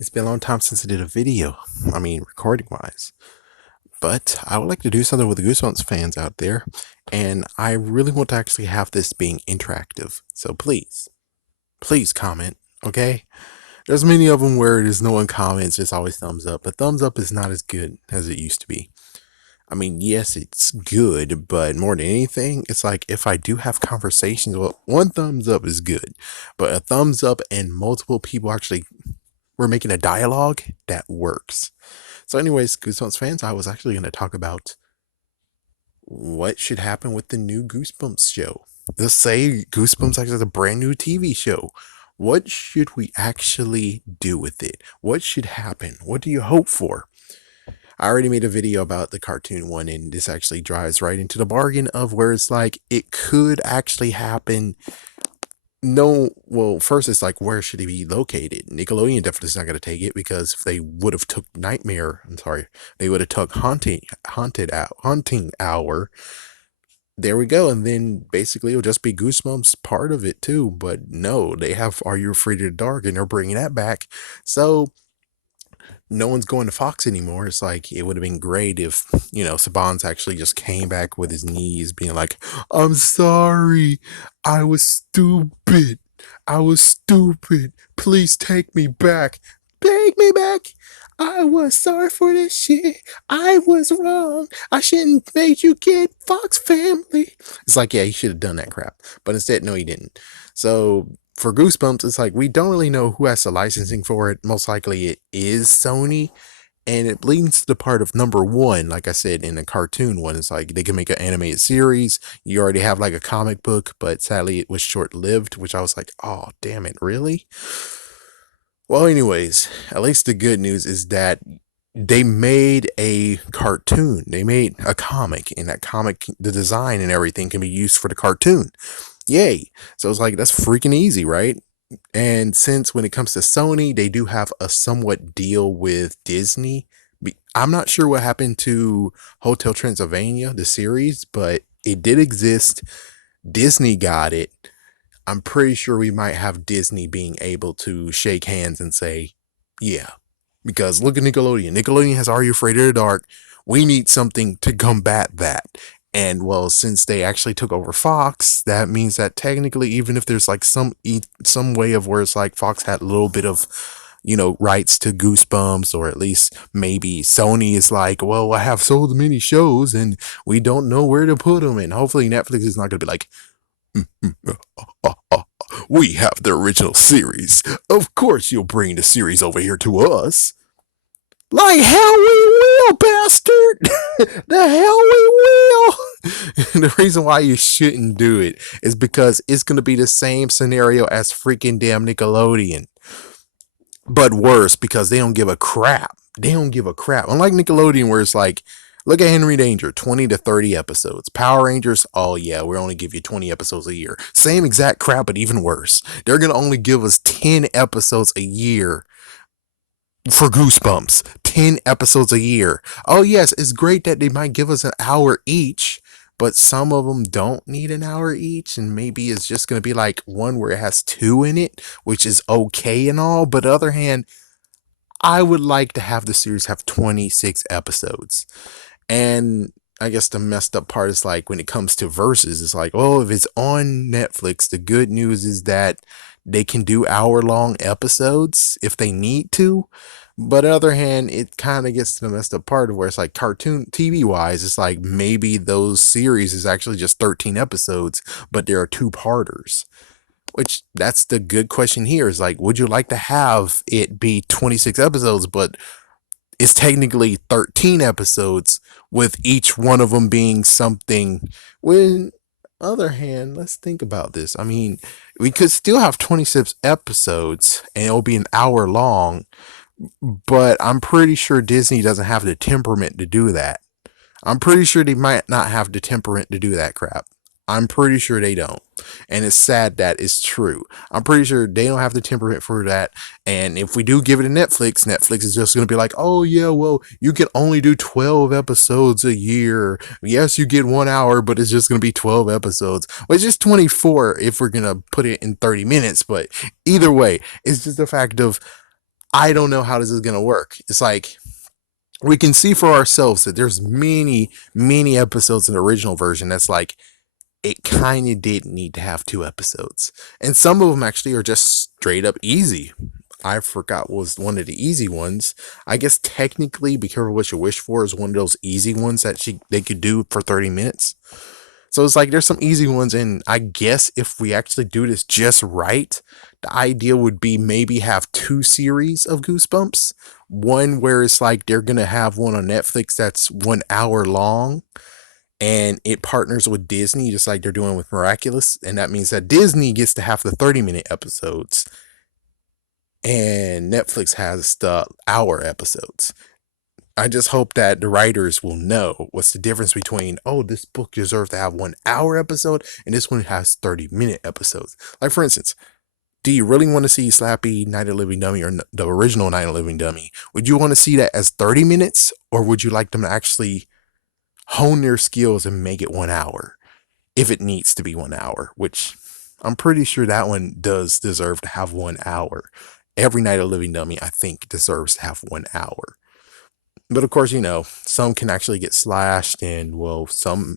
It's been a long time since I did a video. Recording wise. But I would like to do something with the Goosebumps fans out there. And I really want to actually have this being interactive. So please comment, okay? There's many of them where there's no one comments, it's always thumbs up. But thumbs up is not as good as it used to be. Yes, it's good, but more than anything, it's like if I do have conversations, well, one thumbs up is good. But a thumbs up and multiple people actually we're making a dialogue that works. So, anyways, Goosebumps fans, I was actually going to talk about what should happen with the new Goosebumps show. Let's say Goosebumps actually has a brand new TV show. What should we actually do with it? What should happen? What do you hope for? I already made a video about the cartoon one, and this actually drives right into the bargain of where it's like it could actually happen. No, well, first it's like, where should he be located? Nickelodeon definitely is not going to take it, because if they would have took they would have took haunting hour. There we go, and then basically it'll just be Goosebumps part of it too. But no, they have Are You Afraid of the Dark, and they're bringing that back. So no one's going to Fox anymore. It's like it would have been great if, Saban's actually just came back with his knees being like, I'm sorry. I was stupid. I was stupid. Please take me back. Take me back. I was sorry for this shit. I was wrong. I shouldn't made you get Fox Family. It's like, yeah, he should have done that crap. But instead, no, he didn't. So for Goosebumps, it's like we don't really know who has the licensing for it. Most likely it is Sony. And it leads to the part of number one, like I said, in the cartoon one. It's like they can make an animated series. You already have like a comic book, but sadly it was short lived, which I was like, oh, damn it, really? Well, anyways, at least the good news is that they made a cartoon. They made a comic, and that comic, the design and everything can be used for the cartoon. Yay. So it's like, that's freaking easy, right? And since when it comes to Sony, they do have a somewhat deal with Disney. I'm not sure what happened to Hotel Transylvania, the series, but it did exist. Disney got it. I'm pretty sure we might have Disney being able to shake hands and say, yeah. Because look at Nickelodeon. Nickelodeon has Are You Afraid of the Dark? We need something to combat that. And well, since they actually took over Fox, that means that technically, even if there's like some way of where it's like Fox had a little bit of, rights to Goosebumps, or at least maybe Sony is like, well, I have so many shows and we don't know where to put them. And hopefully Netflix is not going to be like, we have the original series. Of course you'll bring the series over here to us. Like hell we will, bastard! The hell we will! The reason why you shouldn't do it is because it's going to be the same scenario as freaking damn Nickelodeon. But worse, because they don't give a crap. They don't give a crap. Unlike Nickelodeon, where it's like, look at Henry Danger, 20 to 30 episodes. Power Rangers, oh yeah, we only give you 20 episodes a year. Same exact crap, but even worse. They're going to only give us 10 episodes a year for Goosebumps. 10 episodes a year. Oh yes, it's great that they might give us an hour each, but some of them don't need an hour each, and maybe it's just going to be like one where it has two in it, which is okay and all, but on the other hand, I would like to have the series have 26 episodes. And I guess the messed up part is like when it comes to verses, it's like, oh, if it's on Netflix, the good news is that they can do hour-long episodes if they need to. But on the other hand, it kind of gets to the messed up part of where it's like cartoon TV wise, it's like maybe those series is actually just 13 episodes, but there are two parters. Which that's the good question here is like, would you like to have it be 26 episodes, but it's technically 13 episodes with each one of them being something? When other hand, let's think about this. We could still have 26 episodes and it'll be an hour long, but I'm pretty sure Disney doesn't have the temperament to do that. I'm pretty sure they might not have the temperament to do that crap. I'm pretty sure they don't. And it's sad that it's true. I'm pretty sure they don't have the temperament for that. And if we do give it to Netflix, Netflix is just going to be like, oh, yeah, well, you can only do 12 episodes a year. Yes, you get 1 hour, but it's just going to be 12 episodes, which is 24 if we're going to put it in 30 minutes. But either way, it's just the fact of I don't know how this is gonna work. It's like we can see for ourselves that there's many episodes in the original version that's like it kind of didn't need to have two episodes. And some of them actually are just straight up easy. I forgot what was one of the easy ones. I guess technically Be Careful What You Wish For is one of those easy ones that they could do for 30 minutes. So it's like there's some easy ones, and I guess if we actually do this just right, the idea would be maybe have two series of Goosebumps. One where it's like they're gonna have one on Netflix that's 1 hour long, and it partners with Disney just like they're doing with Miraculous, and that means that Disney gets to have the 30-minute episodes, and Netflix has the hour episodes. I just hope that the writers will know what's the difference between, oh, this book deserves to have 1 hour episode and this one has 30-minute episodes. Like, for instance, do you really want to see Slappy Night of the Living Dummy or the original Night of the Living Dummy? Would you want to see that as 30 minutes, or would you like them to actually hone their skills and make it 1 hour if it needs to be 1 hour? Which I'm pretty sure that one does deserve to have 1 hour. Every Night of the Living Dummy, I think, deserves to have 1 hour. But of course, some can actually get slashed, and well, some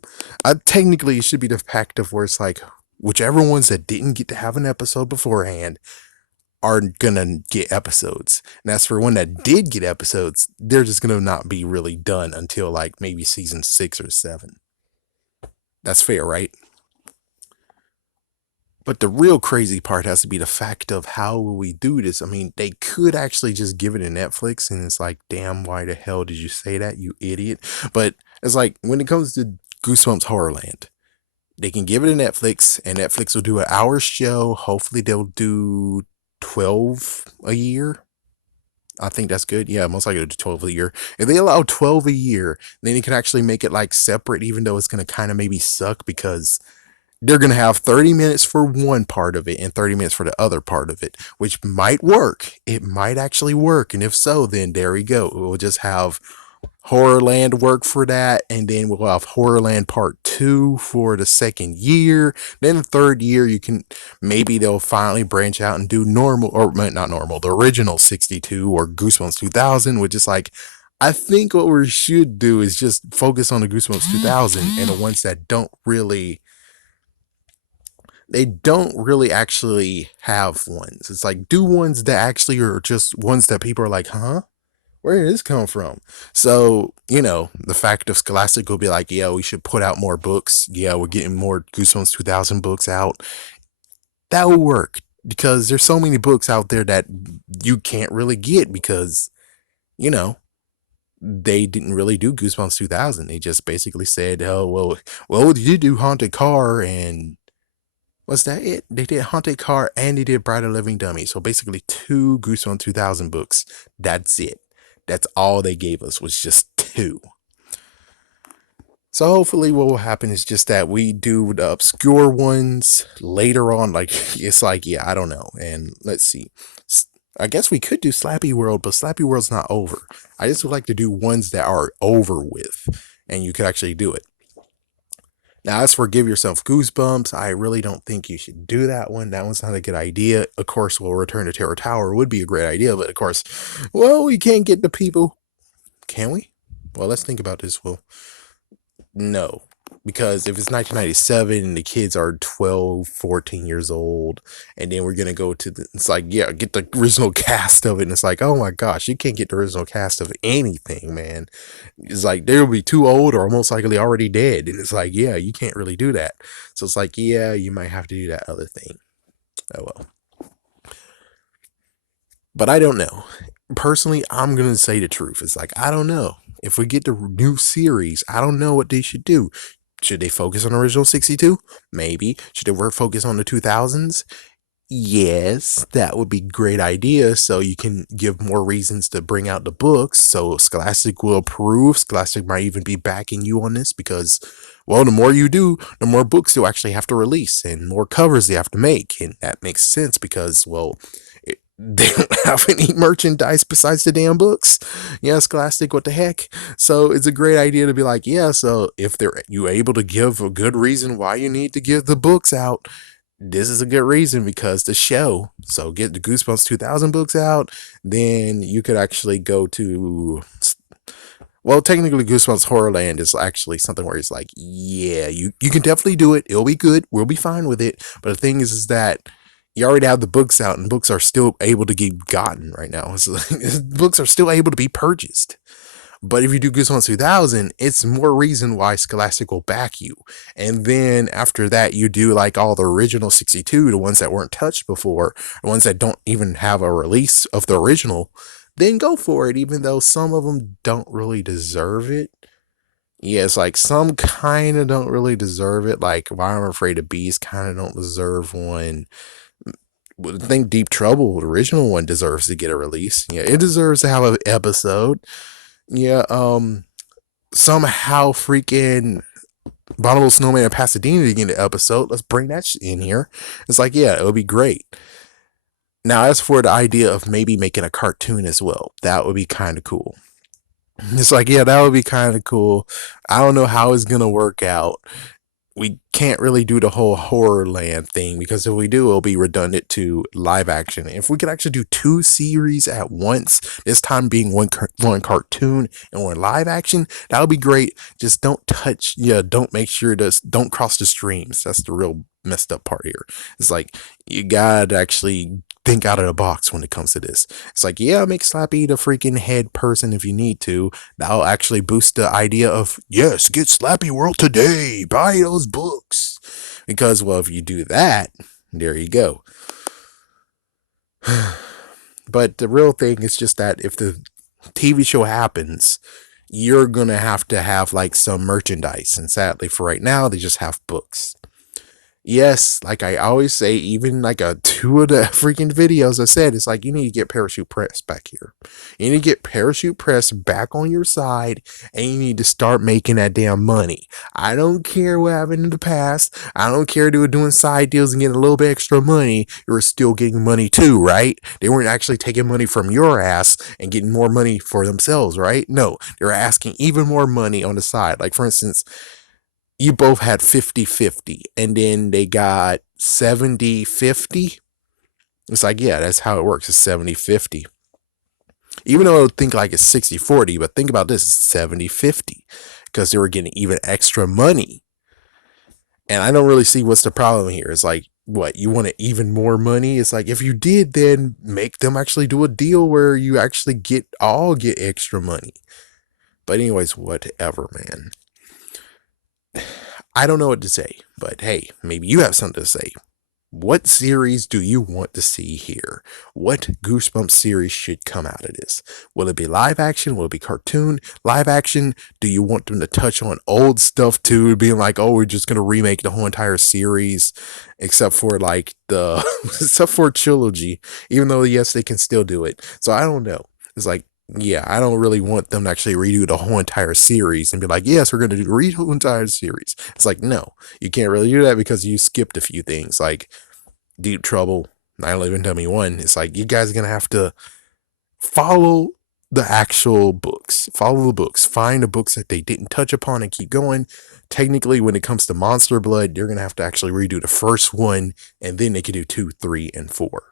technically it should be the fact of where it's like whichever ones that didn't get to have an episode beforehand are gonna get episodes. And as for one that did get episodes, they're just gonna not be really done until like maybe season 6 or 7. That's fair, right? But the real crazy part has to be the fact of how will we do this? I mean, they could actually just give it to Netflix, and it's like, damn, why the hell did you say that, you idiot? But it's like when it comes to Goosebumps Horrorland, they can give it to Netflix, and Netflix will do an hour show. Hopefully, they'll do 12 a year. I think that's good. Yeah, most likely 12 a year. If they allow 12 a year, then you can actually make it like separate, even though it's going to kind of maybe suck because they're going to have 30 minutes for one part of it and 30 minutes for the other part of it, which might work. It might actually work. And if so, then there we go. We'll just have Horrorland work for that. And then we'll have Horrorland Part 2 for the second year. Then the third year, maybe they'll finally branch out and do normal, or not normal, the original 62 or Goosebumps 2000, which is like, I think what we should do is just focus on the Goosebumps 2000 and the ones that they don't really actually have ones. It's like, do ones that actually are just ones that people are like, huh? Where did this come from? So, the fact of Scholastic will be like, yeah, we should put out more books. Yeah, we're getting more Goosebumps 2000 books out. That will work because there's so many books out there that you can't really get because, you know, they didn't really do Goosebumps 2000. They just basically said, oh, well, you do Haunted Car and was that it? They did Haunted Car and they did Bride of Living Dummy. So basically 2 Goosebumps 2000 books. That's it. That's all they gave us was just 2. So hopefully what will happen is just that we do the obscure ones later on. Like, it's like, yeah, I don't know. And let's see. I guess we could do Slappy World, but Slappy World's not over. I just would like to do ones that are over with. And you could actually do it. Now, as for Give Yourself Goosebumps, I really don't think you should do that one. That one's not a good idea. Of course, we'll Return to Terror Tower would be a great idea, but of course, well, we can't get the people. Can we? Well, let's think about this. Well, no. Because if it's 1997 and the kids are 12, 14 years old, and then we're going to go to it's like, yeah, get the original cast of it. And it's like, oh my gosh, you can't get the original cast of anything, man. It's like they'll be too old or most likely already dead. And it's like, yeah, you can't really do that. So it's like, yeah, you might have to do that other thing. Oh well. But I don't know. Personally, I'm going to say the truth. It's like, I don't know. If we get the new series, I don't know what they should do. Should they focus on original 62? Maybe. Should they focus on the 2000s? Yes, that would be a great idea. So you can give more reasons to bring out the books. So Scholastic will approve. Scholastic might even be backing you on this because, well, the more you do, the more books you'll actually have to release and more covers they have to make. And that makes sense because, well, they don't have any merchandise besides the damn books. Yeah, Scholastic, what the heck? So it's a great idea to be like, yeah, so if you able to give a good reason why you need to give the books out, this is a good reason because the show. So get the Goosebumps 2000 books out, then you could actually go to. Well, technically, Goosebumps Horrorland is actually something where it's like, yeah, you can definitely do it. It'll be good. We'll be fine with it. But the thing is that you already have the books out, and books are still able to get gotten right now. So, books are still able to be purchased. But if you do Goosebumps 2000, it's more reason why Scholastic will back you. And then after that, you do like all the original 62, the ones that weren't touched before, the ones that don't even have a release of the original, then go for it, even though some of them don't really deserve it. Yeah, it's like some kind of don't really deserve it. Like Why I'm Afraid of Bees kind of don't deserve one. I think Deep Trouble, the original one, deserves to get a release. Yeah, it deserves to have an episode. Yeah, somehow freaking Bottle Snowman in Pasadena to get an episode. Let's bring that in here. It's like, yeah, it would be great. Now, as for the idea of maybe making a cartoon as well, that would be kind of cool. It's like, yeah, that would be kind of cool. I don't know how it's gonna work out. We can't really do the whole horror land thing because if we do, it'll be redundant to live action. If we could actually do two series at once, this time being one cartoon and one live action, that would be great. Just don't touch, yeah, don't make sure to don't cross the streams. That's the real messed up part here. It's like you gotta actually think out of the box when it comes to this. It's like, yeah, make Slappy the freaking head person if you need to. That'll actually boost the idea of, yes, get Slappy World today. Buy those books. Because, well, if you do that, there you go. But the real thing is just that if the TV show happens, you're going to have like some merchandise. And sadly, for right now, they just have books. Yes, like I always say, even like two of the freaking videos I said, it's like you need to get Parachute Press back here. You need to get Parachute Press back on your side, and you need to start making that damn money. I don't care what happened in the past. I don't care they were doing side deals and getting a little bit extra money. You were still getting money too, right? They weren't actually taking money from your ass and getting more money for themselves, right? No, they were asking even more money on the side. Like for instance, you both had 50-50 and then they got 70-50. It's like, yeah, that's how it works. It's 70-50. Even though I would think like it's 60-40, but think about this, 70-50 because they were getting even extra money. And I don't really see what's the problem here. It's like, what, you want even more money? It's like, if you did, then make them actually do a deal where you actually get extra money. But anyways, whatever, man. I don't know what to say, but hey, maybe you have something to say. What series do you want to see here? What Goosebumps series should come out of this? Will it be live action? Will it be cartoon? Live action? Do you want them to touch on old stuff too? Being like, oh, we're just gonna remake the whole entire series, except for like the except for trilogy. Even though yes, they can still do it. So I don't know. It's like, yeah, I don't really want them to actually redo the whole entire series and be like, yes, we're going to do the whole entire series. It's like, no, you can't really do that because you skipped a few things like Deep Trouble, 9/11 Dummy 1. It's like, you guys are going to have to follow the actual books, follow the books, find the books that they didn't touch upon and keep going. Technically, when it comes to Monster Blood, you're going to have to actually redo the first one and then they can do 2, 3, and 4.